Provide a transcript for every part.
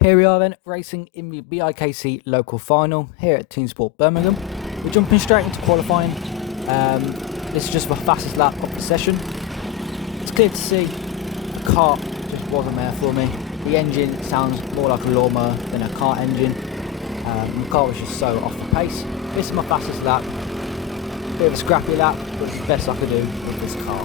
Here we are then, racing in the BIKC Local Final here at Team Sport Birmingham. We're jumping straight into qualifying. This is just the fastest lap of the session. It's clear to see the kart just wasn't there for me. The engine sounds more like a lawnmower than a kart engine. The car was just so off the pace. This is my fastest lap. Bit of a scrappy lap, but it's the best I could do with this car.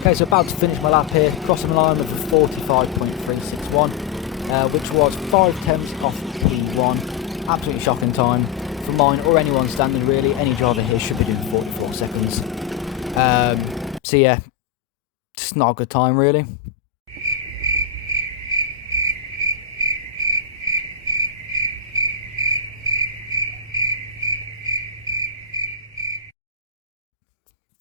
Okay, so about to finish my lap here, crossing the line with a 45.361, which was 5/10 off P1. Absolutely shocking time for mine or anyone standing really. Any driver here should be doing 44 seconds. So yeah, just not a good time really.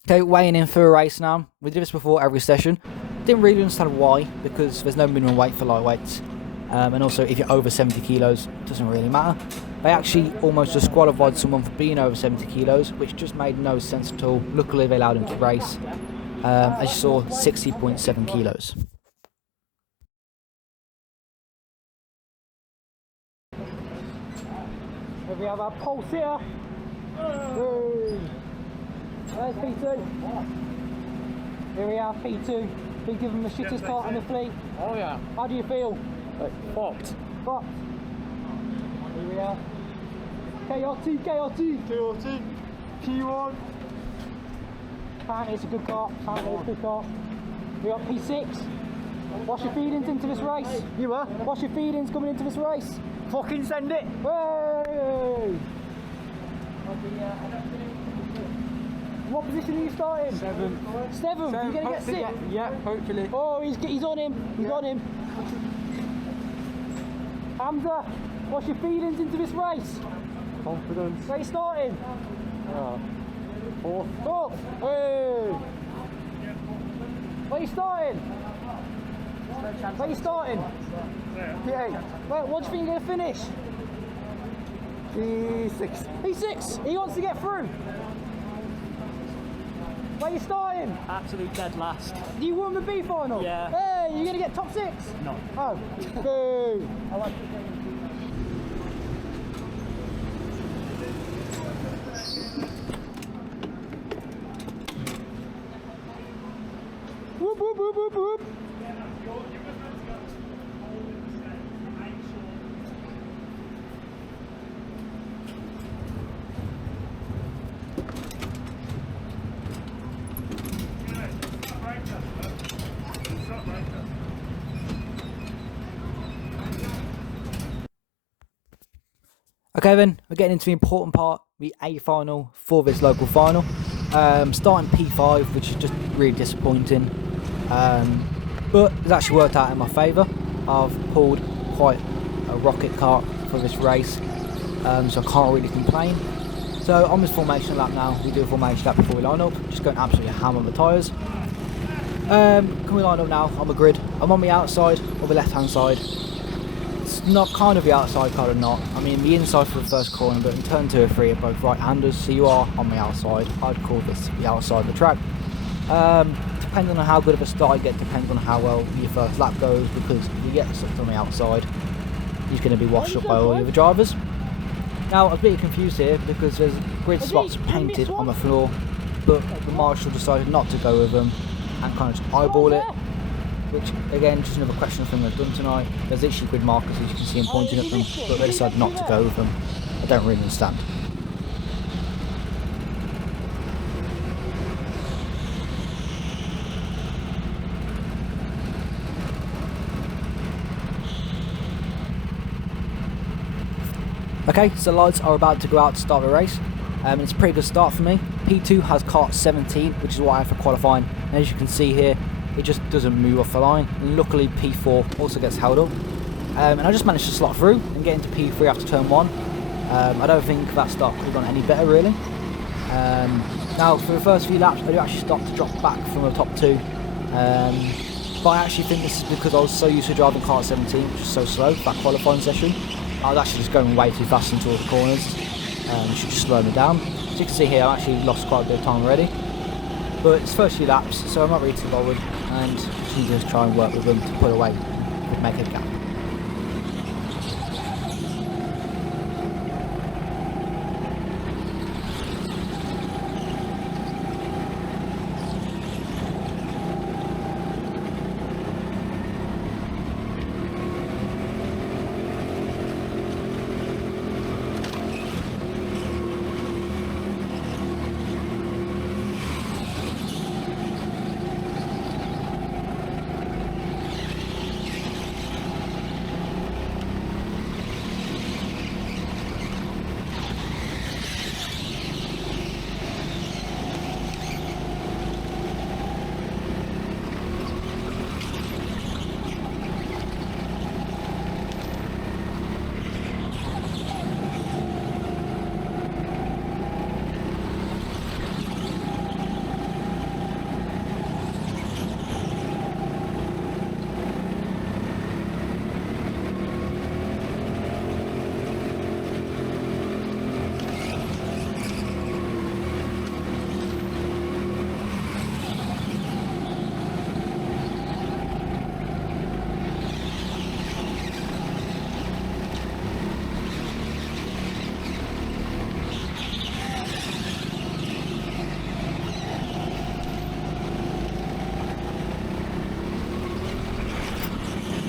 Okay, weighing in for a race now. We did this before every session. Didn't really understand why, because there's no minimum weight for lightweights. And also, if you're over 70 kilos, it doesn't really matter. They actually almost disqualified someone for being over 70 kilos, which just made no sense at all. Luckily, they allowed him to race. As you saw, 60.7 kilos. Here we have our pulse here. There's P2. Here we are, P2. Been given the shittest kart on the fleet. Oh yeah. How do you feel? Fucked. Fucked. Here we are. KRT. P1. Apparently it's a good kart. Apparently it's a good kart. We got P6. What's your feelings into this race? You are? What's your feelings coming into this race? Fucking send it. Hey! What position are you starting? 7. 7. You're gonna get 6. Yeah, hopefully. Oh, he's on him. He's on him. Hamza, what's your feelings into this race? Confidence. Where are you starting? 4th. 4th. Hey. Where are you starting? Where are you starting? P8. Wait, what do you think you're going to finish? P6. P6. He wants to get through. Where are you starting? Absolute dead last. You won the B final? Yeah. Hey, you're going to get top 6? No. Oh. Boo. I like Whoop, whoop, whoop, whoop, whoop. Okay then, we're getting into the important part, the A final for this local final. Starting P5, which is just really disappointing. But it's actually worked out in my favour. I've pulled quite a rocket kart for this race, so I can't really complain. So on this formation lap now, we do a formation lap before we line up, just going absolutely ham on the tyres. Can we line up now on the grid? I'm on the outside, or the left hand side. It's not kind of the outside, kind of not. I mean the inside for the first corner, but in turn 2 or 3 are both right-handers, so you are on the outside. I'd call this the outside of the track. Depending on how good of a start you get, depends on how well your first lap goes, because if you get sucked on the outside, he's going to be washed up by all the other drivers. Now, I'm a bit confused here, because there's grid spots painted on the floor, but the marshal decided not to go with them, and kind of just eyeball it. Which, again, just another question thing they've done tonight. There's literally grid markers, as you can see him pointing at them, but they decided not to go with them. I don't really understand. Okay, so lights are about to go out to start the race. It's a pretty good start for me. P2 has kart 17, which is what I have for qualifying. And as you can see here, it just doesn't move off the line. And luckily P4 also gets held up. And I just managed to slot through and get into P3 after turn 1. I don't think that start could have gone any better really. Now for the first few laps I do actually start to drop back from the top 2. but I actually think this is because I was so used to driving kart 17, which is so slow, that qualifying session. I was actually just going way too fast into all the corners. Should just slow me down. As you can see here, I actually lost quite a bit of time already. But it's first few laps, so I'm not really too bothered, and just need to try and work with them to pull away and make a gap.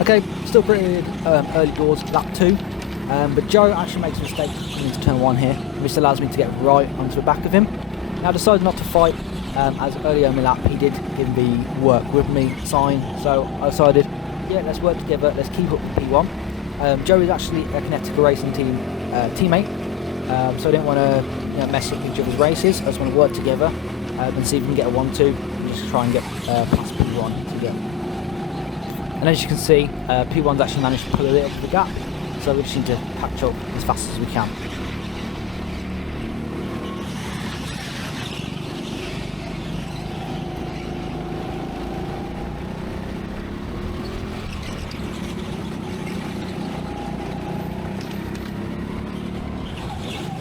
Okay, still pretty early doors, lap 2, but Joe actually makes a mistake coming into turn 1 here, which allows me to get right onto the back of him. Now I decided not to fight, as earlier in my lap he did give the work with me sign, so I decided, yeah, let's work together, let's keep up the P1. Joe is actually a Kinetic Racing team teammate, so I didn't want to mess up each other's races. I just want to work together and see if we can get a 1-2 and just try and get past P1 together. And as you can see, P1's actually managed to pull a little bit of the gap, so we just need to catch up as fast as we can.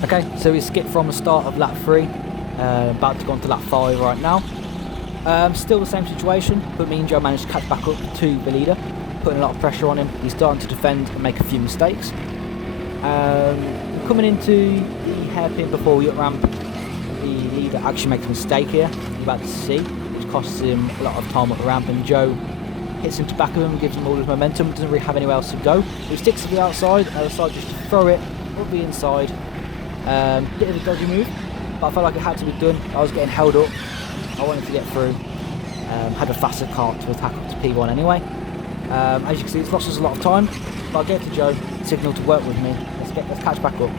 Okay, so we skipped from the start of lap 3, about to go on to lap 5 right now. Still the same situation, but me and Joe managed to catch back up to the leader, putting a lot of pressure on him. He's starting to defend and make a few mistakes. Coming into the hairpin before we up ramp, the leader actually makes a mistake here, you're about to see, which costs him a lot of time up the ramp, and Joe hits him to back of him, gives him all his momentum, doesn't really have anywhere else to go. He sticks to the outside, and I decided just to throw it up the inside. Bit of a dodgy move, but I felt like it had to be done. I was getting held up, I wanted to get through, had a faster kart to attack up to P1 anyway. As you can see, it's lost us a lot of time, but I gave to Joe signal to work with me. Let's catch back up.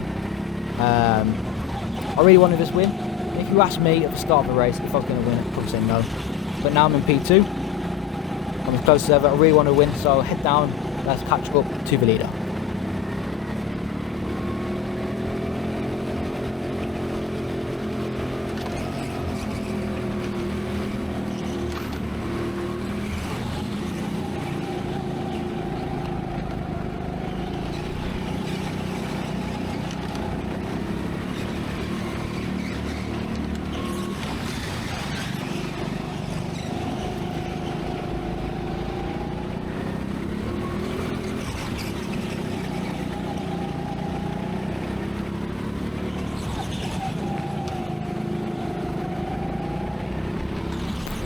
I really wanted this win. If you asked me at the start of the race if I was going to win, I'd probably say no. But now I'm in P2, I'm as close as ever. I really want to win, so I'll head down, let's catch up to the leader.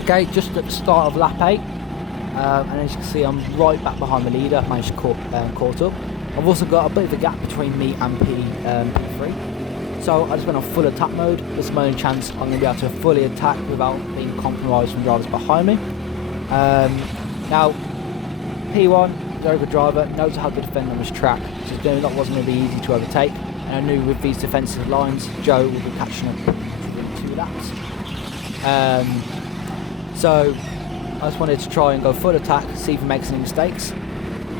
Okay, just at the start of lap 8, and as you can see I'm right back behind the leader, managed to caught up. I've also got a bit of a gap between me and P3, so I just went on full attack mode. This is my only chance I'm going to be able to fully attack without being compromised from drivers behind me. Now, P1, very good driver, knows how to defend on this track, so that wasn't going to be easy to overtake, and I knew with these defensive lines, Joe would be catching up within 2 laps. So I just wanted to try and go full attack, see if he makes any mistakes.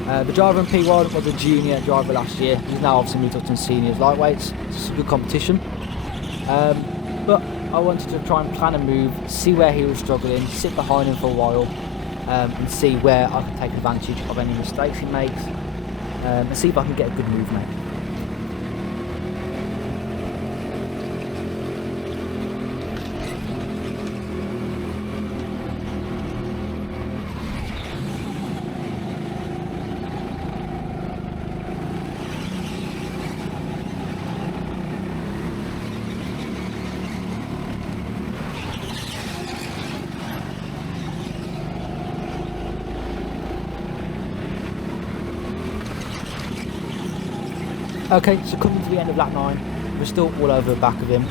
The driver in P1 was a junior driver last year. He's now obviously moved up to seniors lightweights. It's a good competition. But I wanted to try and plan a move, see where he was struggling, sit behind him for a while, and see where I can take advantage of any mistakes he makes, and see if I can get a good move made. Okay, so coming to the end of lap 9, we're still all over the back of him,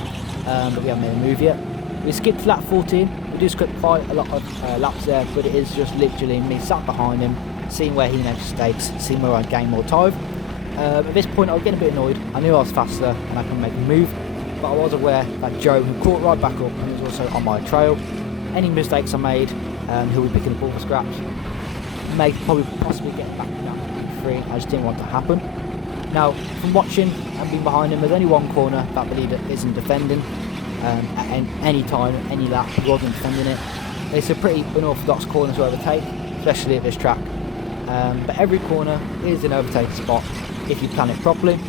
but we haven't made a move yet. We skipped to lap 14, we do skip quite a lot of laps there, but it is just literally me sat behind him, seeing where he makes mistakes, seeing where I gain more time. At this point I was getting a bit annoyed. I knew I was faster and I couldn't make a move, but I was aware that Joe had caught right back up and was also on my trail. Any mistakes I made, he'll be picking up all the scraps. May probably possibly get back down to 3. I just didn't want it to happen. Now, from watching and being behind him, there's only one corner that the leader isn't defending. At any time, any lap, he wasn't defending it. It's a pretty unorthodox corner to overtake, especially at this track. But every corner is an overtake spot if you plan it properly.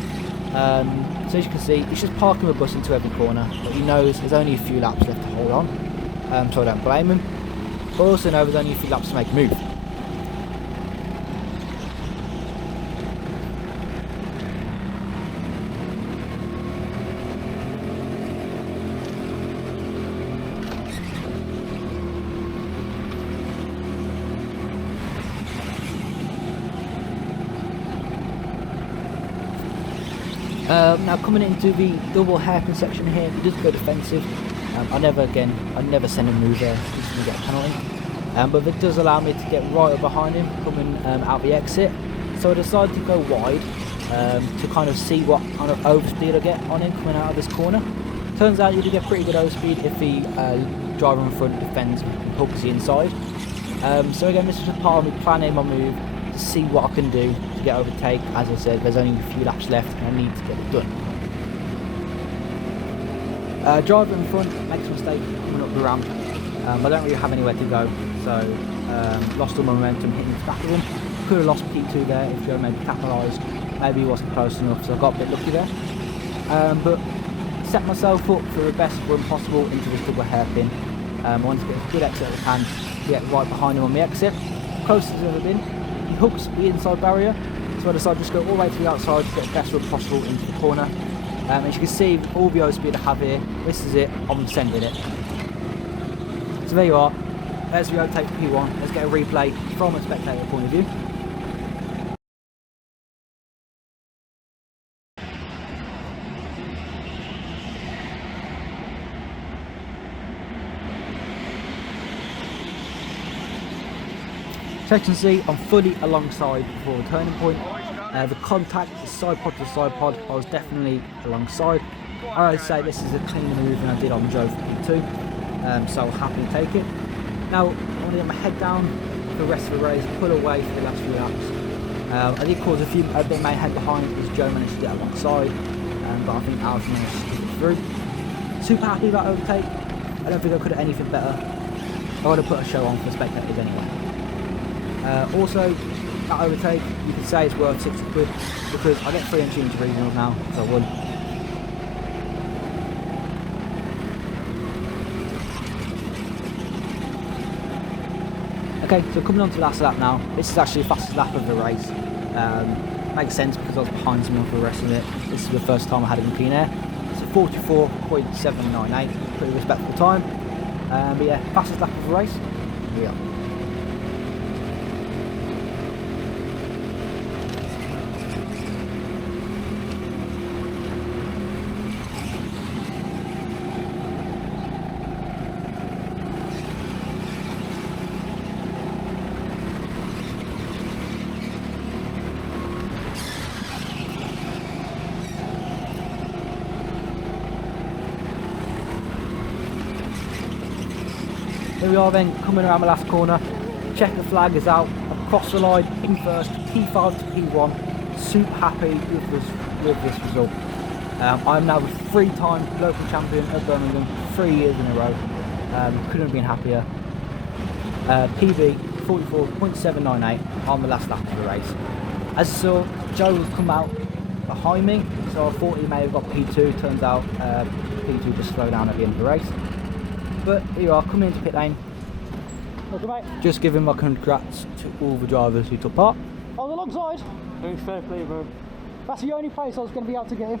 So as you can see, he's just parking the bus into every corner, but he knows there's only a few laps left to hold on, so I don't blame him. But also know there's only a few laps to make a move. Now coming into the double hairpin section here, he does go defensive. I never send a move there, he's going to get a penalty. But it does allow me to get right up behind him, coming out the exit. So I decided to go wide to kind of see what kind of overspeed I get on him coming out of this corner. Turns out you do get pretty good overspeed if the driver in front defends and hooks the inside. So again, this is just part of me planning my move to see what I can do to get overtake. As I said, there's only a few laps left and I need to get it done. Driver in front makes a mistake coming up the ramp. I don't really have anywhere to go, so lost all my momentum hitting the back of him. Could have lost P2 there if Joe maybe capitalised. Maybe he wasn't close enough, so I got a bit lucky there. But set myself up for the best run possible into this double hairpin. I wanted to get a good exit at the can, get right behind him on the exit. Closest as ever been. He hooks the inside barrier, so I decided to just go all the way to the outside to get the best run possible into the corner. As you can see, all the overspeed I have here, this is it, I'm sending it. So there you are, there's the overtake P1. Let's get a replay from a spectator point of view. So as you can see, I'm fully alongside before the turning point. The contact, the side pod to side pod, I was definitely alongside. I would say this is a cleaner move than I did on Joe for P2, so I'll happily take it. Now, I want to get my head down for the rest of the race, pull away for the last few laps. I did cause a bit of my head behind because Joe managed to get alongside, but I think Alf managed to get it through. Super happy about overtake. I don't think I could have anything better. I would have put a show on for spectators anyway. Also, that overtake, you could say it's worth 60 quid because I get 3 entry into regionals now, so I won. Okay, so coming on to the last lap now. This is actually the fastest lap of the race. Makes sense because I was behind someone for the rest of it. This is the first time I had it in clean air. It's a 44.798, pretty respectable time. But yeah, fastest lap of the race. Here we are. Here we are then, coming around the last corner. Checker flag is out, across the line, in first, P5 to P1. Super happy with this result. I'm now the 3-time local champion of Birmingham, 3 years in a row. Couldn't have been happier. PB 44.798 on the last lap of the race. As I saw, Joe has come out behind me, so I thought he may have got P2. Turns out P2 just slowed down at the end of the race. But here you are, coming into pit lane. Look, mate. Just giving my congrats to all the drivers who took part. On the long side. Very fair play, bro. That's the only place I was going to be able to get him.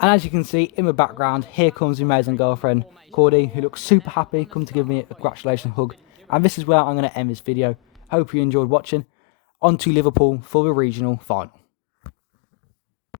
And as you can see in the background, here comes the amazing girlfriend, Cordy, who looks super happy, come to give me a congratulations hug. And this is where I'm going to end this video. Hope you enjoyed watching. On to Liverpool for the regional final.